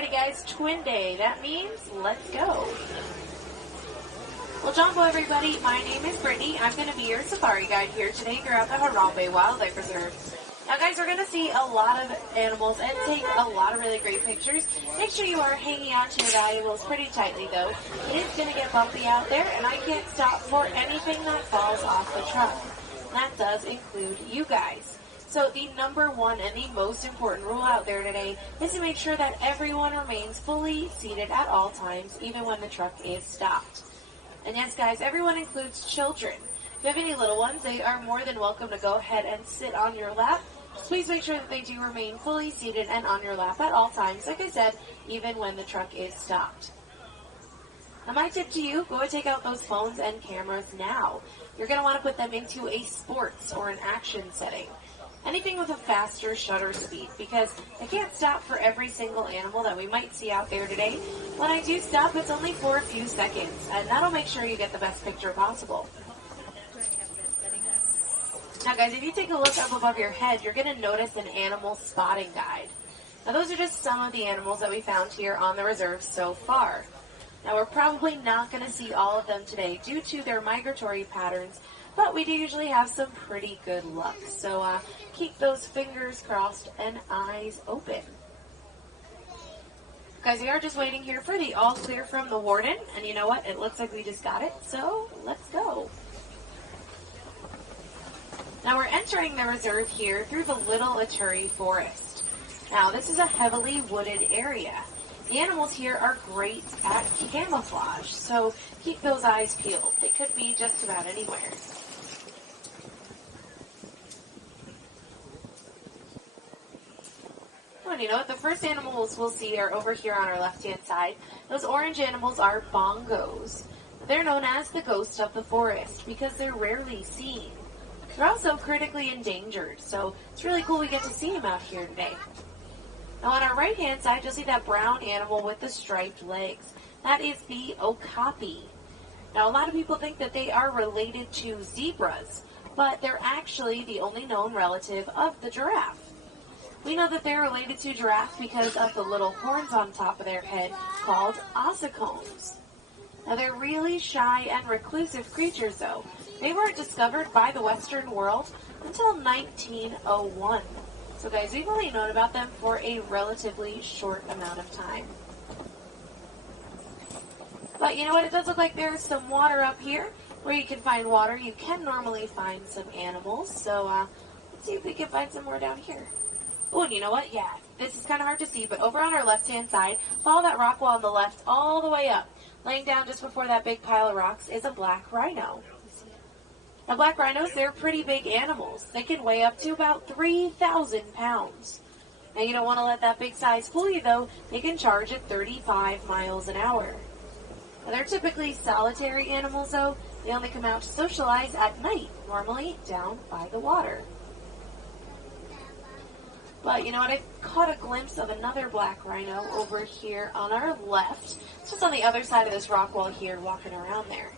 Alrighty guys, twin day. That means let's go. Well, Jumbo everybody, my name is Brittany. I'm going to be your safari guide here today throughout the Harambe Wildlife Reserve. Now guys, we're going to see a lot of animals and take a lot of really great pictures. Make sure you are hanging on to your valuables pretty tightly though. It is going to get bumpy out there and I can't stop for anything that falls off the truck. That does include you guys. So the number one and the most important rule out there today is to make sure that everyone remains fully seated at all times, even when the truck is stopped. And yes, guys, everyone includes children. If you have any little ones, they are more than welcome to go ahead and sit on your lap. Please make sure that they do remain fully seated and on your lap at all times, like I said, even when the truck is stopped. Now my tip to you, go and take out those phones and cameras now. You're going to want to put them into a sports or an action setting. Anything with a faster shutter speed, because I can't stop for every single animal that we might see out there today. When I do stop, it's only for a few seconds, and that'll make sure you get the best picture possible. Now guys, if you take a look up above your head, you're going to notice an animal spotting guide. Now those are just some of the animals that we found here on the reserve so far. Now we're probably not going to see all of them today due to their migratory patterns, but we do usually have some pretty good luck. So keep those fingers crossed and eyes open. Guys, we are just waiting here for the all clear from the warden. And you know what? It looks like we just got it. So let's go. Now we're entering the reserve here through the Little Aturi Forest. Now this is a heavily wooded area. The animals here are great at camouflage, so keep those eyes peeled. They could be just about anywhere. And you know what? The first animals we'll see are over here on our left-hand side. Those orange animals are bongos. They're known as the ghost of the forest because they're rarely seen. They're also critically endangered, so it's really cool we get to see them out here today. Now on our right-hand side, you'll see that brown animal with the striped legs. That is the okapi. Now a lot of people think that they are related to zebras, but they're actually the only known relative of the giraffe. We know that they're related to giraffe because of the little horns on top of their head called ossicones. Now they're really shy and reclusive creatures though. They weren't discovered by the Western world until 1901. So guys, we've only known about them for a relatively short amount of time. But you know what? It does look like there's some water up here. Where you can find water, you can normally find some animals. So let's see if we can find some more down here. Oh, and you know what? Yeah, this is kind of hard to see, but over on our left-hand side, follow that rock wall on the left all the way up. Laying down just before that big pile of rocks is a black rhino. Now, black rhinos, they're pretty big animals. They can weigh up to about 3,000 pounds. Now, you don't want to let that big size fool you, though. They can charge at 35 miles an hour. Now, they're typically solitary animals, though. They only come out to socialize at night, normally down by the water. But you know what? I caught a glimpse of another black rhino over here on our left. It's just on the other side of this rock wall here, walking around there.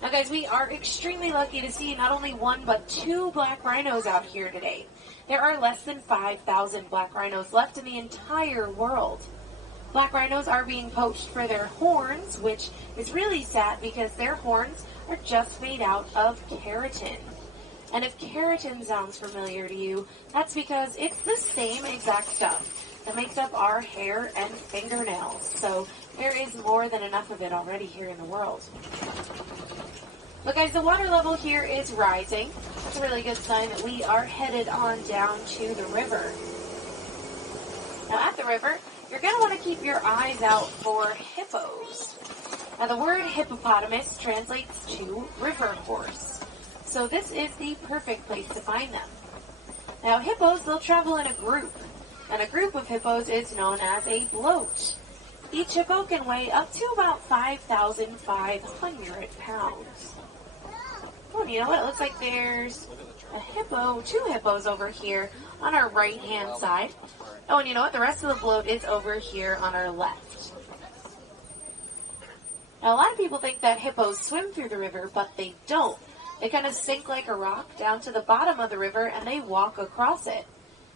Now guys, we are extremely lucky to see not only one but two black rhinos out here today. There are less than 5,000 black rhinos left in the entire world. Black rhinos are being poached for their horns, which is really sad because their horns are just made out of keratin. And if keratin sounds familiar to you, that's because it's the same exact stuff that makes up our hair and fingernails. So there is more than enough of it already here in the world. But guys, the water level here is rising. It's a really good sign that we are headed on down to the river. Now at the river, you're going to want to keep your eyes out for hippos. Now the word hippopotamus translates to river horse. So this is the perfect place to find them. Now hippos, they'll travel in a group. And a group of hippos is known as a float. Each hippo can weigh up to about 5,500 pounds. Oh, and you know what? It looks like there's a hippo, two hippos over here on our right-hand side. Oh, and you know what? The rest of the float is over here on our left. Now, a lot of people think that hippos swim through the river, but they don't. They kind of sink like a rock down to the bottom of the river, and they walk across it.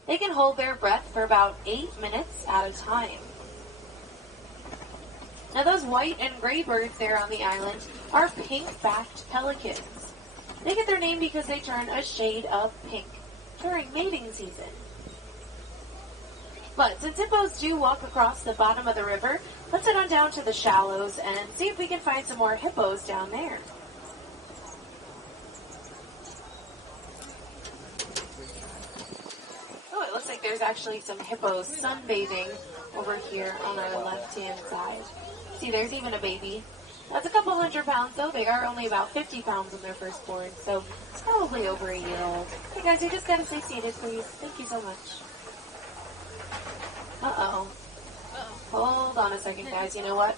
They can hold their breath for about 8 minutes at a time. Now those white and gray birds there on the island are pink-backed pelicans. They get their name because they turn a shade of pink during mating season. But since hippos do walk across the bottom of the river, let's head on down to the shallows and see if we can find some more hippos down there. Oh, it looks like there's actually some hippos sunbathing over here on our left-hand side. See, there's even a baby. That's a couple 100 pounds, though. They are only about 50 pounds when they're first born, so it's probably over a year old. Hey, guys, you just gotta stay seated, please. Thank you so much. Uh-oh. Hold on a second, guys. You know what?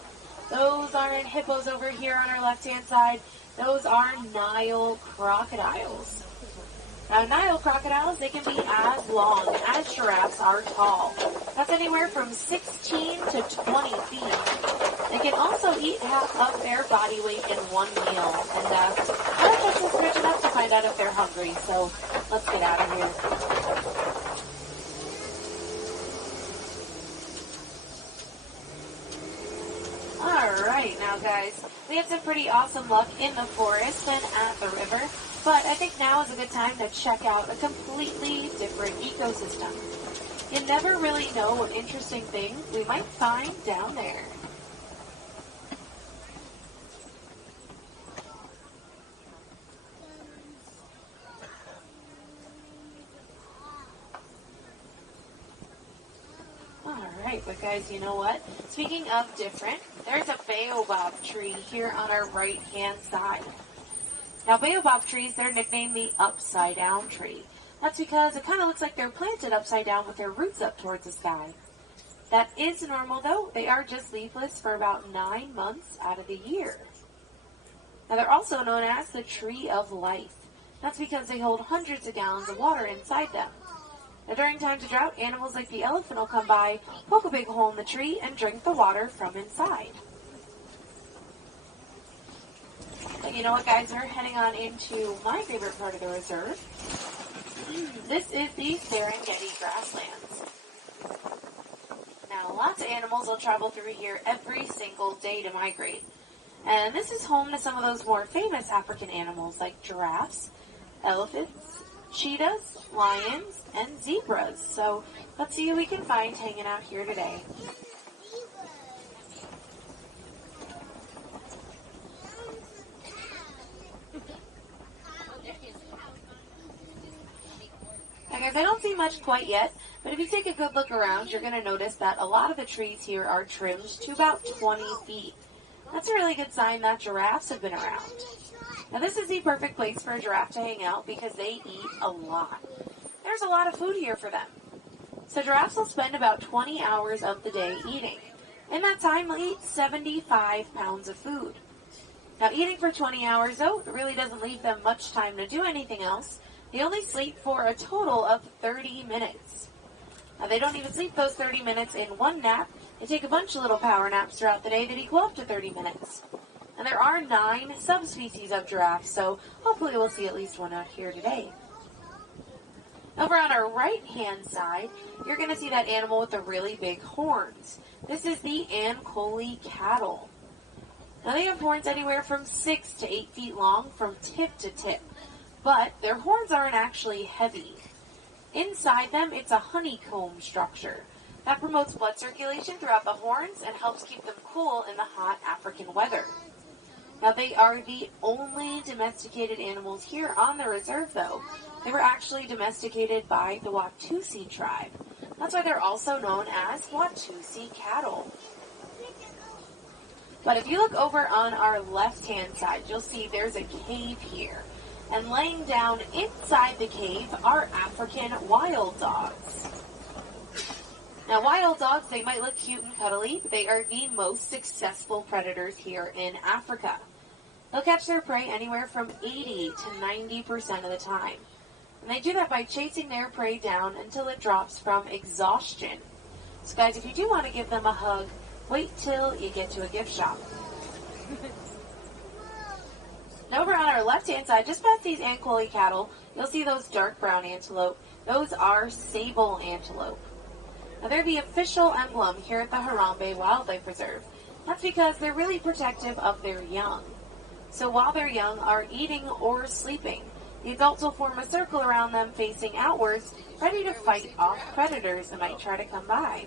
Those aren't hippos over here on our left-hand side. Those are Nile crocodiles. Now, Nile crocodiles, they can be as long as giraffes are tall. That's anywhere from 16 to 20 feet. They can also eat half of their body weight in one meal. And I don't think we're rich enough to find out if they're hungry, so let's get out of here. Alright, now guys, we had some pretty awesome luck in the forest and at the river, but I think now is a good time to check out a completely different ecosystem. You never really know what interesting things we might find down there. Alright, but guys, you know what? Speaking of different, there's a baobab tree here on our right-hand side. Now, baobab trees, they're nicknamed the upside-down tree. That's because it kind of looks like they're planted upside down with their roots up towards the sky. That is normal, though. They are just leafless for about 9 months out of the year. Now, they're also known as the tree of life. That's because they hold hundreds of gallons of water inside them. Now, during times of drought, animals like the elephant will come by, poke a big hole in the tree, and drink the water from inside. But you know what, guys? We're heading on into my favorite part of the reserve. This is the Serengeti grasslands. Now, lots of animals will travel through here every single day to migrate. And this is home to some of those more famous African animals like giraffes, elephants, cheetahs, lions, and zebras. So let's see who we can find hanging out here today. Now guys, I don't see much quite yet, but if you take a good look around, you're going to notice that a lot of the trees here are trimmed to about 20 feet. That's a really good sign that giraffes have been around. Now this is the perfect place for a giraffe to hang out because they eat a lot. There's a lot of food here for them. So giraffes will spend about 20 hours of the day eating. In that time, they'll eat 75 pounds of food. Now eating for 20 hours, though, it really doesn't leave them much time to do anything else. They only sleep for a total of 30 minutes. Now they don't even sleep those 30 minutes in one nap. They take a bunch of little power naps throughout the day that equal up to 30 minutes. And there are 9 subspecies of giraffes, so hopefully we'll see at least one out here today. Over on our right-hand side, you're going to see that animal with the really big horns. This is the Ankole cattle. Now they have horns anywhere from 6 to 8 feet long from tip to tip, but their horns aren't actually heavy. Inside them, it's a honeycomb structure that promotes blood circulation throughout the horns and helps keep them cool in the hot African weather. Now, they are the only domesticated animals here on the reserve, though. They were actually domesticated by the Watusi tribe. That's why they're also known as Watusi cattle. But if you look over on our left-hand side, you'll see there's a cave here. And laying down inside the cave are African wild dogs. Now, wild dogs, they might look cute and cuddly, but they are the most successful predators here in Africa. They'll catch their prey anywhere from 80 to 90% of the time. And they do that by chasing their prey down until it drops from exhaustion. So guys, if you do want to give them a hug, wait till you get to a gift shop. And over on our left-hand side, just past these Ankole cattle, you'll see those dark brown antelope. Those are sable antelope. Now they're the official emblem here at the Harambe Wildlife Reserve. That's because they're really protective of their young. So while their young are eating or sleeping, the adults will form a circle around them facing outwards, ready to fight off predators that might try to come by.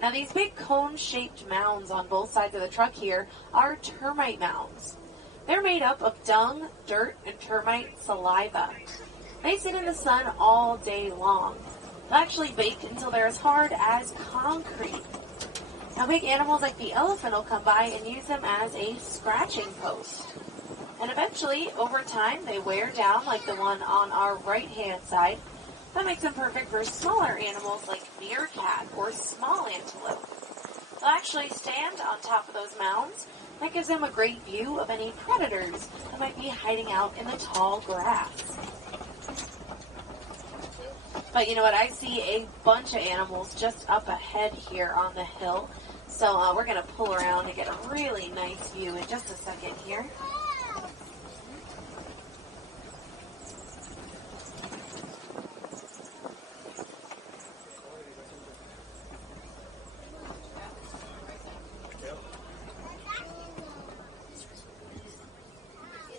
Now these big cone-shaped mounds on both sides of the truck here are termite mounds. They're made up of dung, dirt, and termite saliva. They sit in the sun all day long. They'll actually bake until they're as hard as concrete. Now big animals like the elephant will come by and use them as a scratching post. And eventually, over time, they wear down like the one on our right-hand side. That makes them perfect for smaller animals like meerkat or small antelope. They'll actually stand on top of those mounds. That gives them a great view of any predators that might be hiding out in the tall grass. But you know what? I see a bunch of animals just up ahead here on the hill. So we're going to pull around and get a really nice view in just a second here.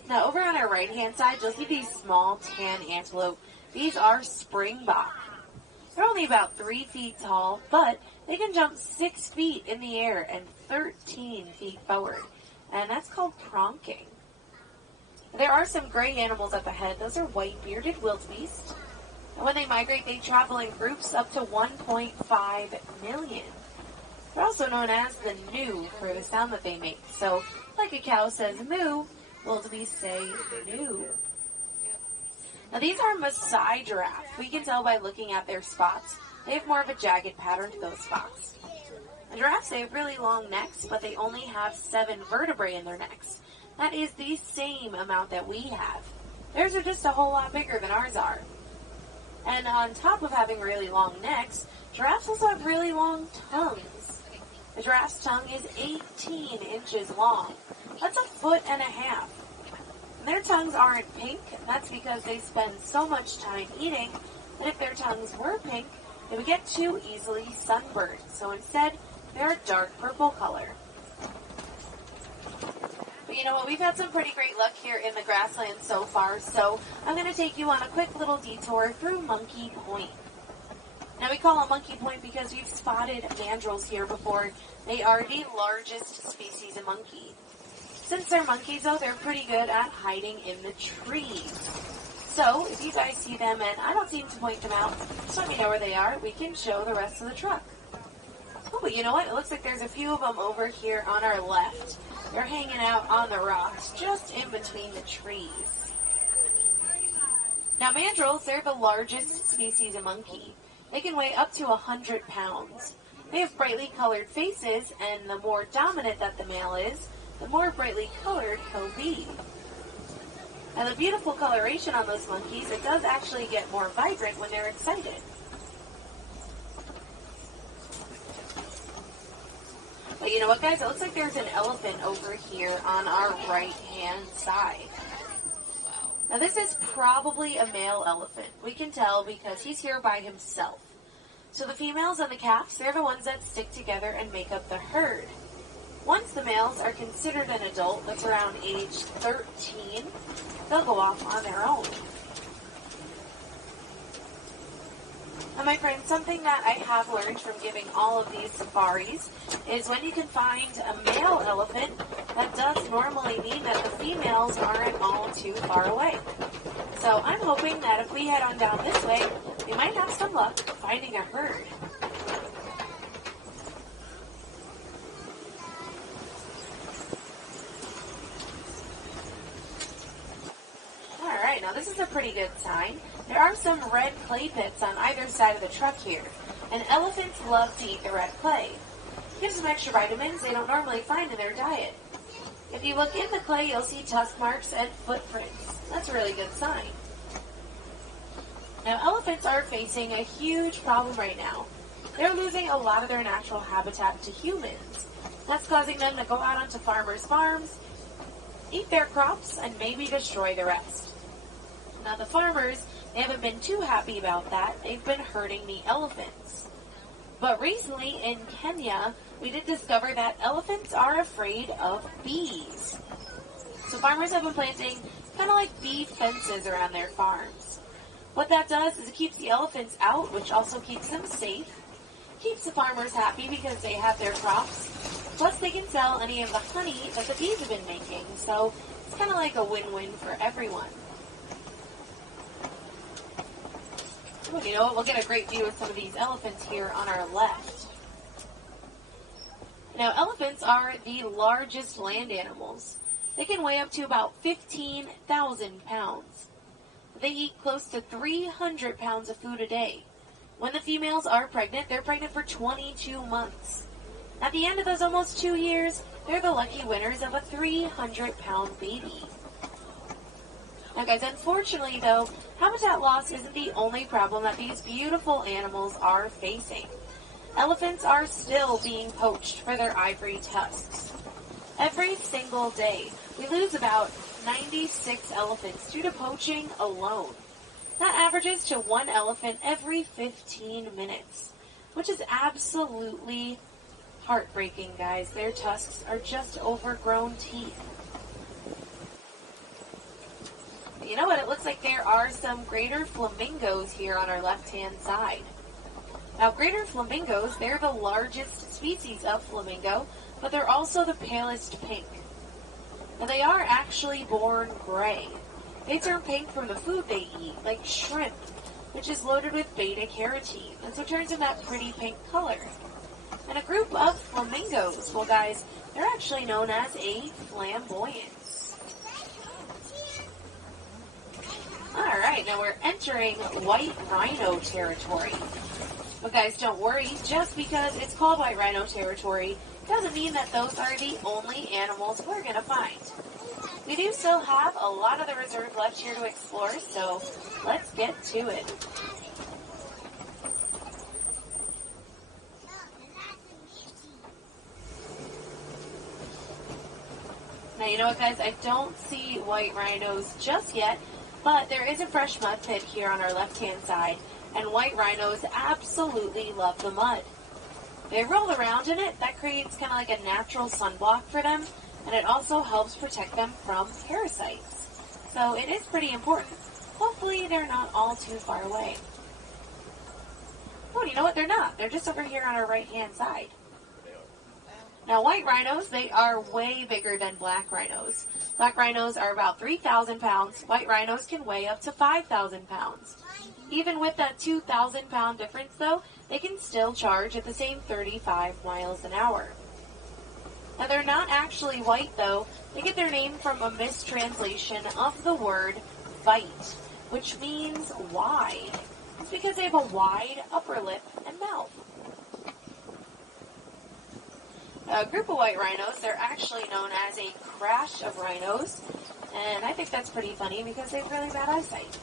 Now over on our right-hand side, you'll see these small tan antelope. These are springbok. They're only about 3 feet tall, but they can jump 6 feet in the air and 13 feet forward. And that's called pronking. There are some gray animals up ahead. Those are white-bearded wildebeest. And when they migrate, they travel in groups up to 1.5 million. They're also known as the gnu for the sound that they make. So, like a cow says moo, wildebeest say gnu. Now these are Maasai giraffes. We can tell by looking at their spots. They have more of a jagged pattern to those spots. And giraffes, they have really long necks, but they only have 7 vertebrae in their necks. That is the same amount that we have. Theirs are just a whole lot bigger than ours are. And on top of having really long necks, giraffes also have really long tongues. The giraffe's tongue is 18 inches long. That's 1.5 feet. Their tongues aren't pink, and that's because they spend so much time eating that if their tongues were pink, they would get too easily sunburned. So instead, they're a dark purple color. But you know what? We've had some pretty great luck here in the grasslands so far, so I'm going to take you on a quick little detour through Monkey Point. Now we call it Monkey Point because we've spotted mandrills here before. They are the largest species of monkey. Since they're monkeys, though, they're pretty good at hiding in the trees. So, if you guys see them and I don't seem to point them out, just let me know where they are. We can show the rest of the truck. Oh, but you know what? It looks like there's a few of them over here on our left. They're hanging out on the rocks, just in between the trees. Now, mandrills, they're the largest species of monkey. They can weigh up to 100 pounds. They have brightly colored faces, and the more dominant that the male is, the more brightly colored he'll be. And the beautiful coloration on those monkeys, it does actually get more vibrant when they're excited. But you know what, guys? It looks like there's an elephant over here on our right-hand side. Now this is probably a male elephant. We can tell because he's here by himself. So the females and the calves, they're the ones that stick together and make up the herd. Once the males are considered an adult, that's around age 13, they'll go off on their own. Now my friends, something that I have learned from giving all of these safaris is when you can find a male elephant, that does normally mean that the females aren't all too far away. So I'm hoping that if we head on down this way, we might have some luck finding a herd. Alright, now this is a pretty good sign. There are some red clay pits on either side of the truck here, and elephants love to eat the red clay. It gives them extra vitamins they don't normally find in their diet. If you look in the clay, you'll see tusk marks and footprints. That's a really good sign. Now, elephants are facing a huge problem right now. They're losing a lot of their natural habitat to humans. That's causing them to go out onto farmers' farms, eat their crops, and maybe destroy the rest. Now, the farmers, they haven't been too happy about that. They've been hurting the elephants. But recently in Kenya, we did discover that elephants are afraid of bees. So farmers have been planting kind of like bee fences around their farms. What that does is it keeps the elephants out, which also keeps them safe, keeps the farmers happy because they have their crops, plus they can sell any of the honey that the bees have been making. So it's kind of like a win-win for everyone. Oh, you know what? We'll get a great view of some of these elephants here on our left. Now, elephants are the largest land animals. They can weigh up to about 15,000 pounds. They eat close to 300 pounds of food a day. When the females are pregnant, they're pregnant for 22 months. At the end of those almost 2 years, they're the lucky winners of a 300-pound baby. Now guys, unfortunately though, habitat loss isn't the only problem that these beautiful animals are facing. Elephants are still being poached for their ivory tusks. Every single day, we lose about 96 elephants due to poaching alone. That averages to 1 elephant every 15 minutes, which is absolutely heartbreaking, guys. Their tusks are just overgrown teeth. You know what? It looks like there are some greater flamingos here on our left-hand side. Now, greater flamingos, they're the largest species of flamingo, but they're also the palest pink. Now, they are actually born gray. They turn pink from the food they eat, like shrimp, which is loaded with beta-carotene, and so turns in that pretty pink color. And a group of flamingos, well guys, they're actually known as a flamboyance. Alright, now we're entering white rhino territory. But guys, don't worry, just because it's called white rhino territory doesn't mean that those are the only animals we're going to find. We do still have a lot of the reserve left here to explore, so let's get to it. Now, you know what, guys? I don't see white rhinos just yet, but there is a fresh mud pit here on our left-hand side, and white rhinos absolutely love the mud. They roll around in it. That creates kind of like a natural sunblock for them, and it also helps protect them from parasites. So it is pretty important. Hopefully they're not all too far away. Oh, you know what? They're not. They're just over here on our right-hand side. Now, white rhinos, they are way bigger than black rhinos. Black rhinos are about 3,000 pounds. White rhinos can weigh up to 5,000 pounds. Even with that 2,000-pound difference, though, they can still charge at the same 35 miles an hour. Now, they're not actually white, though. They get their name from a mistranslation of the word bite, which means wide. It's because they have a wide upper lip and mouth. A group of white rhinos, they're actually known as a crash of rhinos, and I think that's pretty funny because they have really bad eyesight.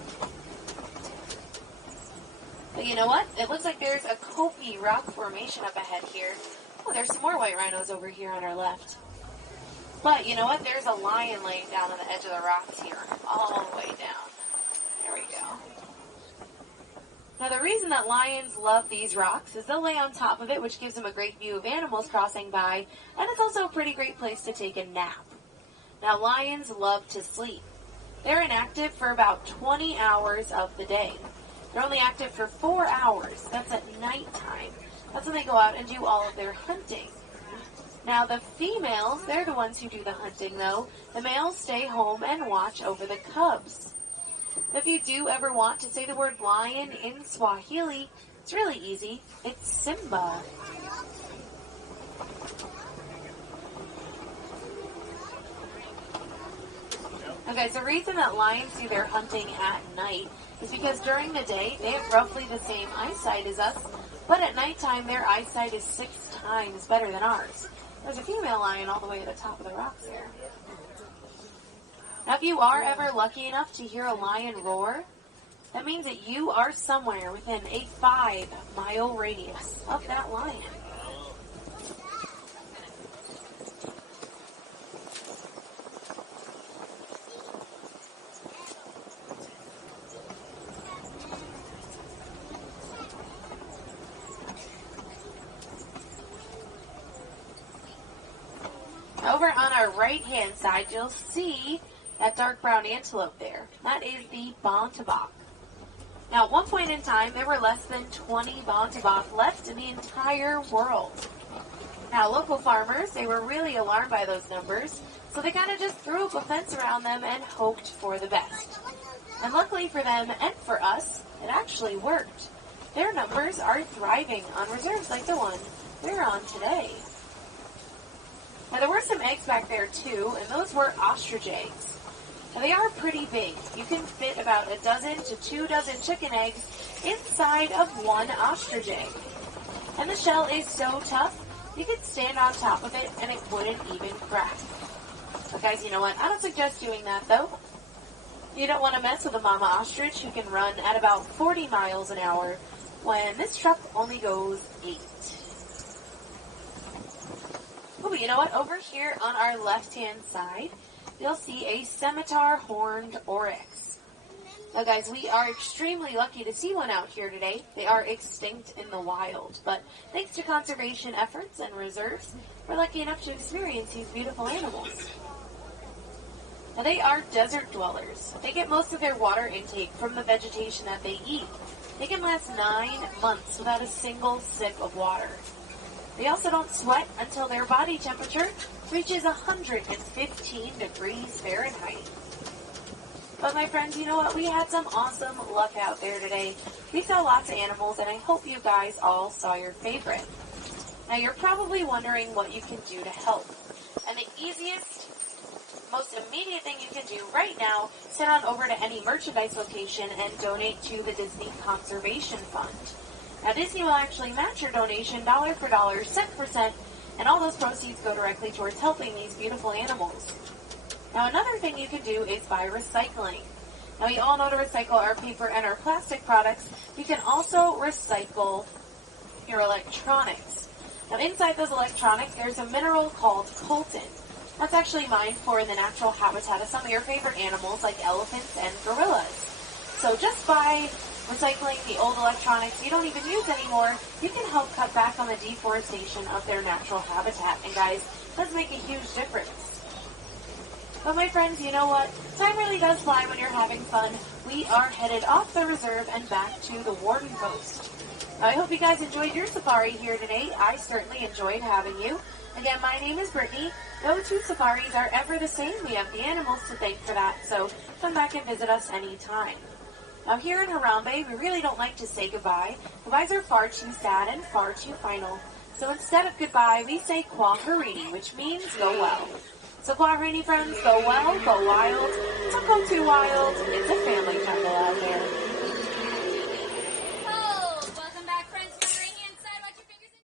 But you know what? It looks like there's a copy rock formation up ahead here. Oh, there's some more white rhinos over here on our left. But you know what? There's a lion laying down on the edge of the rocks here, all the way down. There we go. Now, the reason that lions love these rocks is they'll lay on top of it, which gives them a great view of animals crossing by, and it's also a pretty great place to take a nap. Now, lions love to sleep. They're inactive for about 20 hours of the day. They're only active for 4 hours. That's at nighttime. That's when they go out and do all of their hunting. Now, the females, they're the ones who do the hunting, though. The males stay home and watch over the cubs. If you do ever want to say the word lion in Swahili, it's really easy. It's Simba. Okay, so the reason that lions do their hunting at night is because during the day, they have roughly the same eyesight as us, but at nighttime, their eyesight is 6 times better than ours. There's a female lion all the way at the top of the rocks there. Now, if you are ever lucky enough to hear a lion roar, that means that you are somewhere within a 5-mile radius of that lion. Over on our right-hand side, you'll see that dark brown antelope there. That is the bontebok. Now, at one point in time, there were less than 20 bontebok left in the entire world. Now, local farmers, they were really alarmed by those numbers, so they kind of just threw up a fence around them and hoped for the best. And luckily for them and for us, it actually worked. Their numbers are thriving on reserves like the one we're on today. Now, there were some eggs back there too, and those were ostrich eggs. Now, they are pretty big. You can fit about 12 to 2 dozen chicken eggs inside of one ostrich egg. And the shell is so tough, you could stand on top of it and it wouldn't even crack. But guys, you know what? I don't suggest doing that though. You don't want to mess with a mama ostrich who can run at about 40 miles an hour when this truck only goes 8. Oh, but you know what? Over here on our left-hand side, you'll see a scimitar horned oryx. Now guys, we are extremely lucky to see one out here today. They are extinct in the wild, but thanks to conservation efforts and reserves, we're lucky enough to experience these beautiful animals. Now they are desert dwellers. They get most of their water intake from the vegetation that they eat. They can last 9 months without a single sip of water. They also don't sweat until their body temperature reaches 115 degrees Fahrenheit. But my friends, you know what? We had some awesome luck out there today. We saw lots of animals, and I hope you guys all saw your favorite. Now, you're probably wondering what you can do to help. And the easiest, most immediate thing you can do right now is head on over to any merchandise location and donate to the Disney Conservation Fund. Now, Disney will actually match your donation dollar for dollar, cent for cent, and all those proceeds go directly towards helping these beautiful animals. Now, another thing you can do is by recycling. Now, we all know to recycle our paper and our plastic products. You can also recycle your electronics. Now, inside those electronics, there's a mineral called coltan. That's actually mined for in the natural habitat of some of your favorite animals like elephants and gorillas. So just by recycling the old electronics you don't even use anymore, you can help cut back on the deforestation of their natural habitat. And guys, it does make a huge difference. But my friends, you know what? Time really does fly when you're having fun. We are headed off the reserve and back to the Warden Post. Now, I hope you guys enjoyed your safari here today. I certainly enjoyed having you. Again, my name is Brittany. No two safaris are ever the same. We have the animals to thank for that, so come back and visit us anytime. Now, here in Harambe, we really don't like to say goodbye. Goodbyes are far too sad and far too final. So instead of goodbye, we say Kwaherini, which means go well. So Kwaherini friends, go well, go wild. Don't go too wild. It's a family jungle out there.